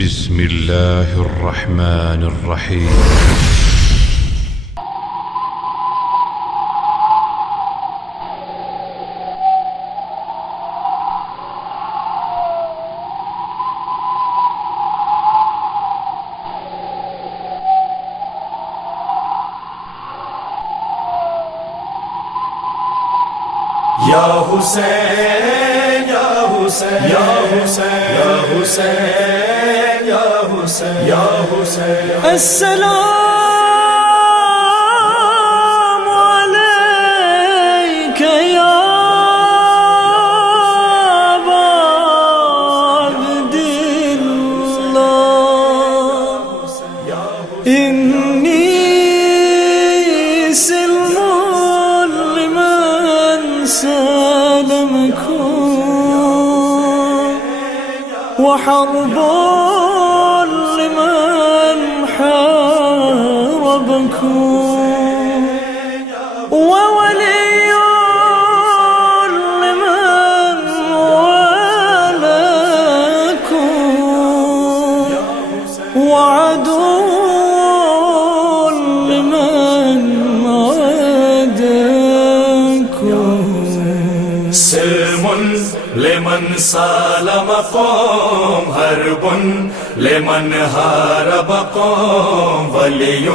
بسم الله الرحمن الرحيم. یا حسین یا حسین یا حسین یا حسین یا حسین یا حسین السلام علیک یا ابا عبداللہ انی سلم لمن سلمکم وحرب لمن حاربكم وولي لمن والاكم وعدو لمن عاداكم سلم لمن سالمكم حرب لمن حاربكم ولی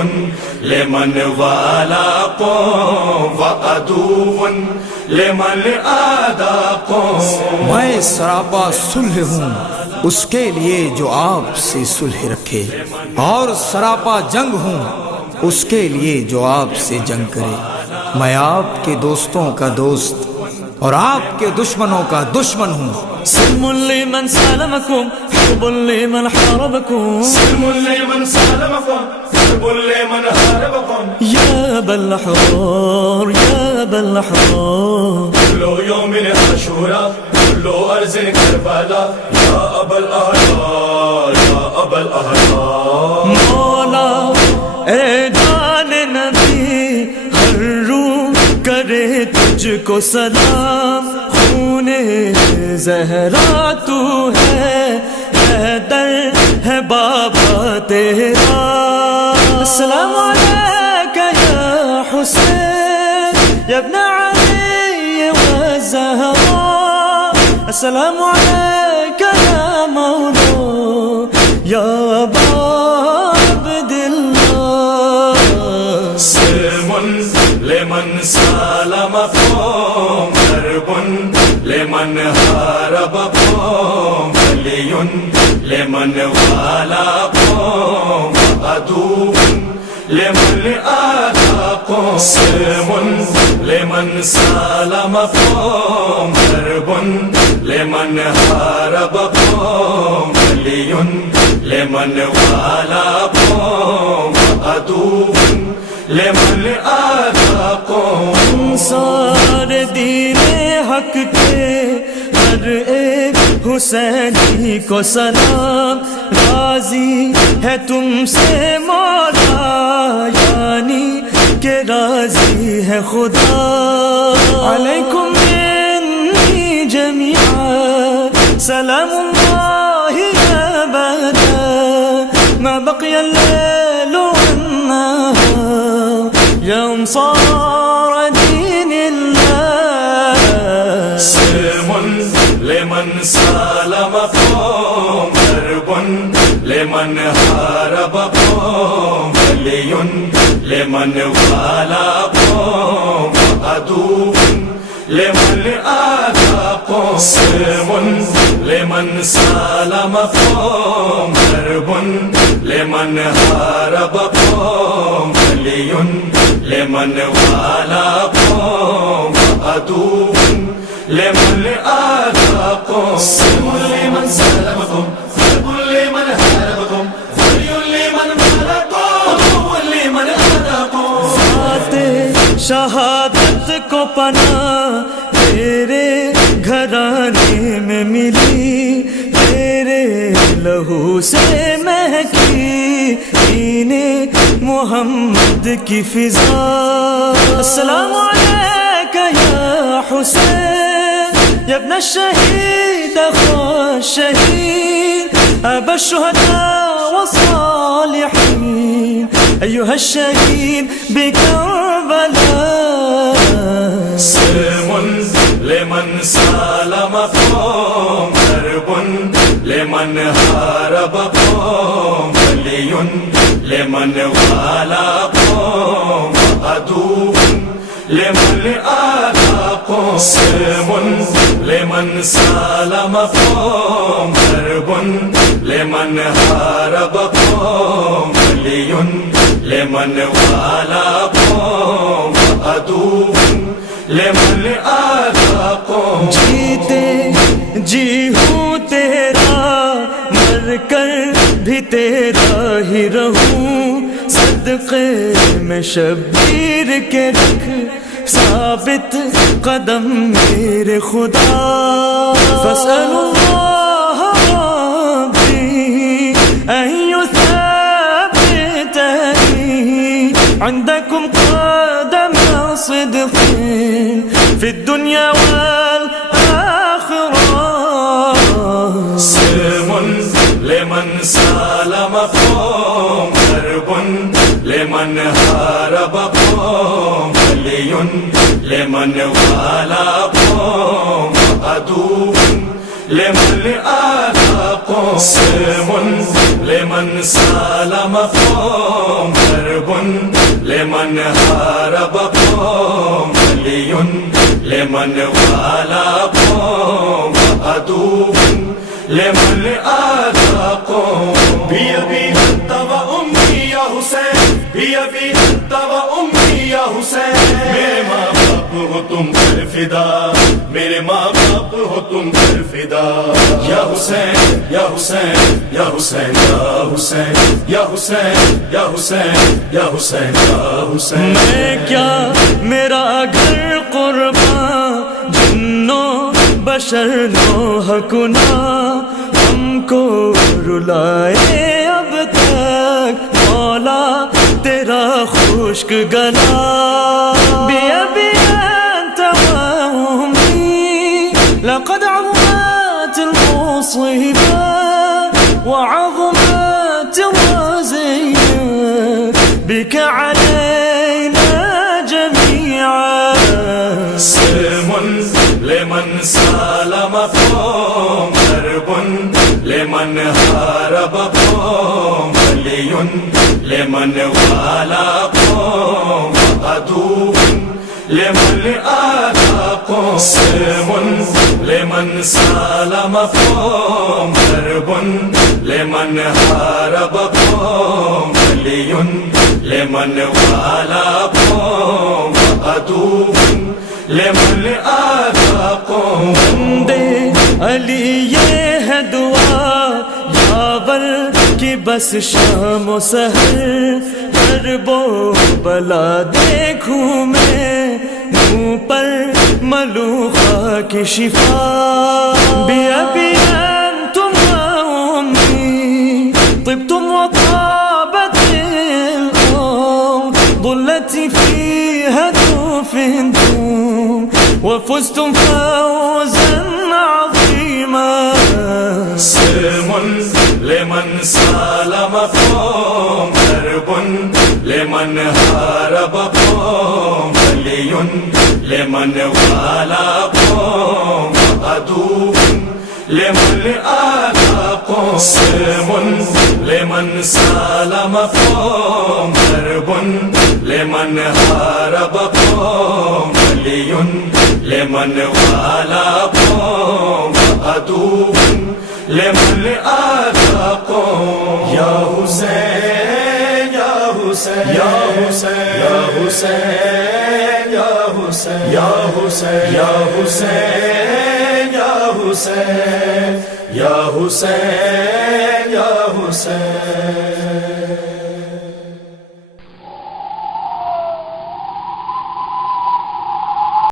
لمن والاكم وعدو لمن عاداكم میں سراپا صلح ہوں اس کے لیے جو آپ سے صلح رکھے، اور سراپا جنگ ہوں اس کے لیے جو آپ سے جنگ کرے۔ میں آپ کے دوستوں کا دوست اور آپ کے دشمنوں کا دشمن ہوں۔ سلم لمن سالمكم حرب لمن حاربكم سلم لمن سالمكم حرب لمن حاربكم يا أبا الأحرار يا أبا الأحرار كل يوم عاشوراء كل أرض كربلاء يا أبا الأحرار يا أبا الأحرار مولا اے جان نبی ہر روح کرے تجھ کو سلام، خون زہرا تو ہے حیدر ہے بابا تیرا۔ السلام علیک یا حسین یا ابن علی والزہراء، السلام علیک یا مولا یا ابا عبداللہ۔ سلم لمن سالمكم حرب لمن حاربكم ولی لمن والاكم وعدو لمن عاداكم سلم لمن سالمكم حرب لمن حاربكم ولی لمن والاكم وعدو لمن عاداكم انصار دین حق کے ہر ایک حسینی کو سلام، راضی ہے تم سے مولا یعنی کہ راضی ہے خدا۔ علیکم منی جمیعا سلام اللہ ابدا ما بقی اللیل والنہار یا انصار دین اللہ۔ سلم لمن سالمكم حرب لمن حاربكم ولی لمن والاكم وعدو لمن عاداكم سلم لمن سالمكم حرب لمن حاربكم ولی لمن والاكم وعدو لمن عاداكم سلم لمن سالمكم حرب لمن حاربكم ولی لمن والاكم وعدو لمن عاداكم۔ ذات شہادت کو پناہ تیرے گھرانے میں ملی، تیرے لہو سے مہکی دین محمد کی فضا۔ السلام علیک یا حسین یا ابن الشہید اخو الشہید أبا الشهداء والصالحين أيها الشهيد بكربلاء. سلم لمن سالمكم، حرب لمن حاربكم، ولي لمن والاكم، عدو لمن آتاكم. سلم لمن سالمكم، حرب لمن حاربكم، ولي لمن والاكم، عدو لمن آتاكم. جیتے جی ہوں تیرا، مر کر بھی تیرا ہی رہوں، صدقے میں شبیر کے رکھ ثابت قدم میرے خدا. فاسأل اللہ ربی ان یثبتنی عندکم قدم صدق في الدنيا والآخرة. سلم لمن سالمكم، حرب لمن حاربكم، ولي لمن والاكم، عدو لمن آتاكم. سلم لمن سالمكم، حرب لمن حاربكم، ولي لمن والاكم، عدو لمن آتاكم. بأبي أنت وأمي يا حسين، بأبي أنت وأمي يا حسين. میرے ماں باپ ہو تم پر فدا، میرے ماں باپ ہو تم پر فدا. یا حسین یا حسین یا حسین یا حسین یا حسین یا حسین یا حسین یا حسین. میں کیا میرا گھر قرباں، جنوں بشر نوح گناہ ہم کو رلائے اب تک مولا تیرا خشک گلا. بأبي أنت وأمي لقد عظمت المصيبة وعظمت الرزية بك علينا جميعا. سلم لمن سالمكم، حرب لمن حاربكم، ولي لمن والاكم، عدو لمن آتاكم. سلم لمن سالمكم، حرب لمن حاربكم، ولي لمن والاكم، عدو لمن آتاكم. بندے علی یہ ہے دعا یاور کی بس شام و سحر، کرب و بلا دیکھوں میں منہ پر ملوخہ کی شفا. بأبي أنتم وأمي طبتم وطابت الأرض التي فيها دفنتم وفزتم فوزا عظيما. سلم لمن سالمكم، حرب لمن حاربكم، ولي لمن والاكم، عدو لمن آتاكم. سلم لمن سالمكم، حرب لمن حاربكم، ولي لمن والاكم، عدو لمن آتاكم. یا حسین یا حسین یا حسین یا حسین یا حسین یا حسین یا حسین یا حسین یا حسین یا حسین.